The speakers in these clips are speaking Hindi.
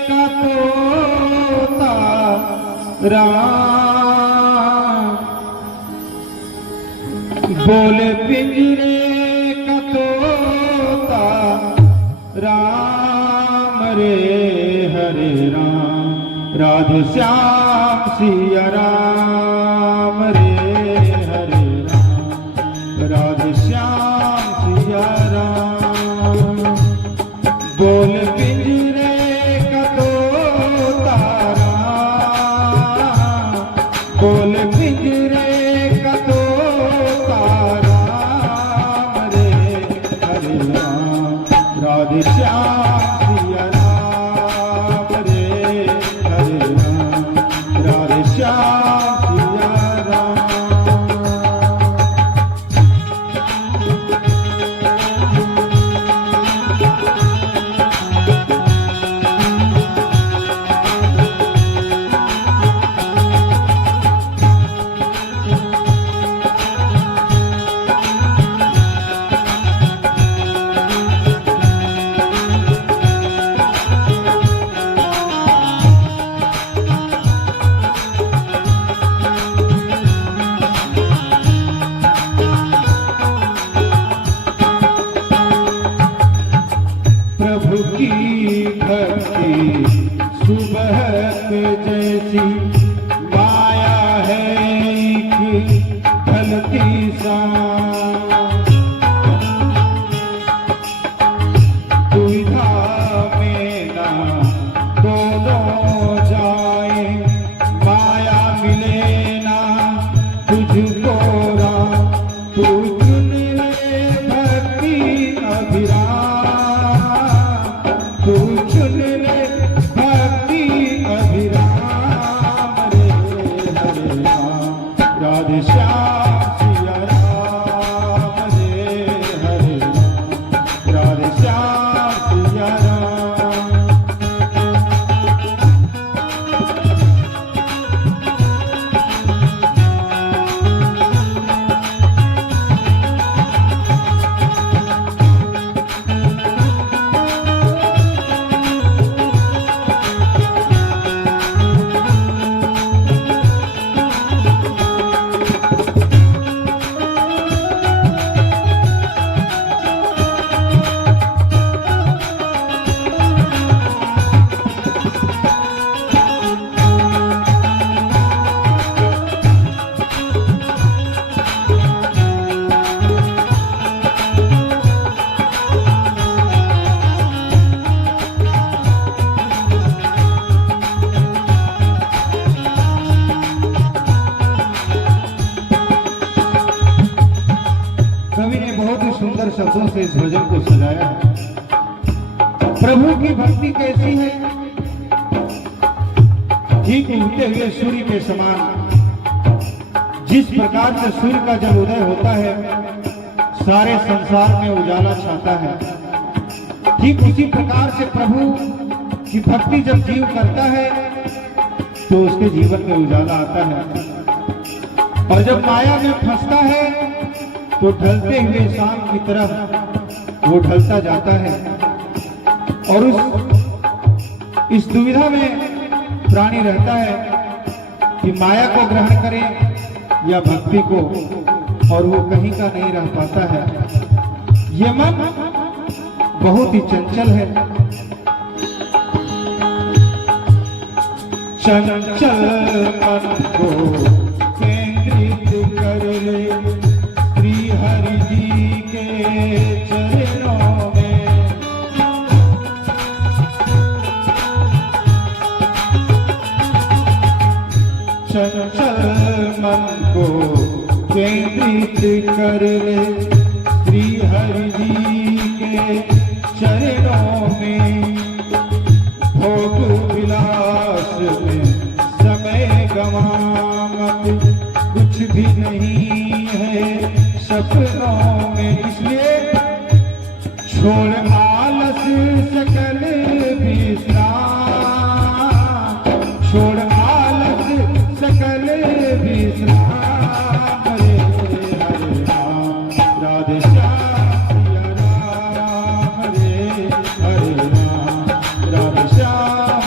का तोता राम, बोले पिंजरे का तोता राम रे हरे राम, राधे श्याम सिया राम रे हरे राम, राधे श्याम सिया राम। बोल पिंजरे का तोता राम, बोल पिंजरे का तोता राम रे हरे राम, राधे श्याम सिया राम रे हरे राम, राधे श्याम सिया राम। प्रभु की भक्ति सुबह के जैसी माया है एक ढलती शाम, दुविधा में ना दोनों जाए, माया मिले ना तुझको राम, तू चुन ले भक्ति अभिराम, तू चुन ले भक्ति अभिराम रे हरे राम, राधे श्याम सिया राम रे हरे राम, राधे श्याम सिया राम। कवि ने बहुत ही सुंदर शब्दों से इस भजन को सजाया है। प्रभु की भक्ति कैसी है? ठीक उगते हुए सूर्य के समान, जिस प्रकार से सूर्य का जब उदय होता है सारे संसार में उजाला छाता है, ठीक उसी प्रकार से प्रभु की भक्ति जब जीव करता है तो उसके जीवन में उजाला आता है, और जब माया में फंसता है तो ढलते हुए शाम की तरफ वो ढलता जाता है, और इस दुविधा में प्राणी रहता है कि माया को ग्रहण करे या भक्ति को, और वो कहीं का नहीं रह पाता है। ये मन बहुत ही चंचल है, चंचल मन को केंद्रित कर ले श्री हरि जी के चरणों में, चंचल मन को केंद्रित कर ले श्री हरि जी के चरणों में, भोग विलास में समय गवा मत, कुछ भी नहीं है सपनों में, इसलिए छोड़ आलस सकल विश्राम, छोड़ आलस सकल विश्राम रे हरे राम, राधे श्याम सिया राम रे हरे राम, राधे श्याम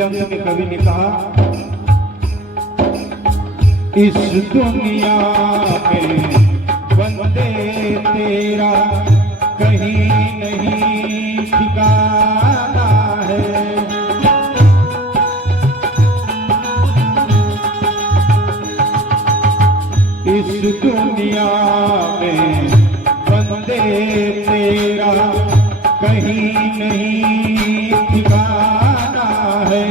इसलिए अंत में कवि ने कहा, इस दुनिया में बंदे तेरा कहीं नहीं ठिकाना है। इस दुनिया में बंदे तेरा कहीं नहीं ठिकाना है।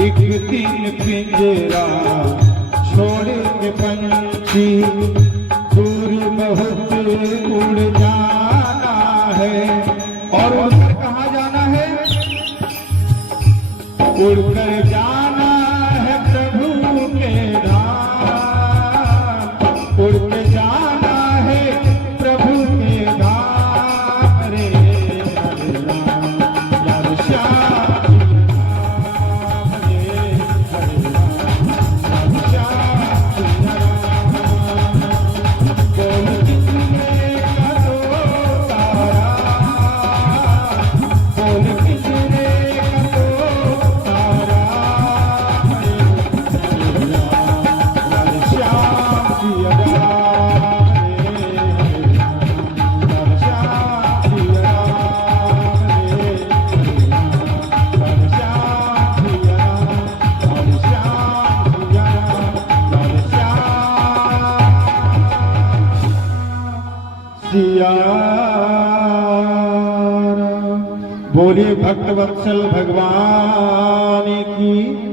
एक दिन पिंजरा छोड़ के पंछी दूर बहुत उड़ जाना है। और उड़कर कहाँ जाना है? उड़कर जाना है प्रभु के धाम, उड़ के जाना है प्रभु के धाम। रे हरे राम राम श्याम राम, रे हरे राम राम श्याम राम। बोल किसने का तो तारा, बोल किसने का तो तारा। हरे राम श्याम सिया राम, रे हरे राम श्याम सिया राम, रे हरे राम श्याम सिया राम, श्याम सिया राम, श्याम सिया राम। बोलिए भक्त वत्सल भगवान की।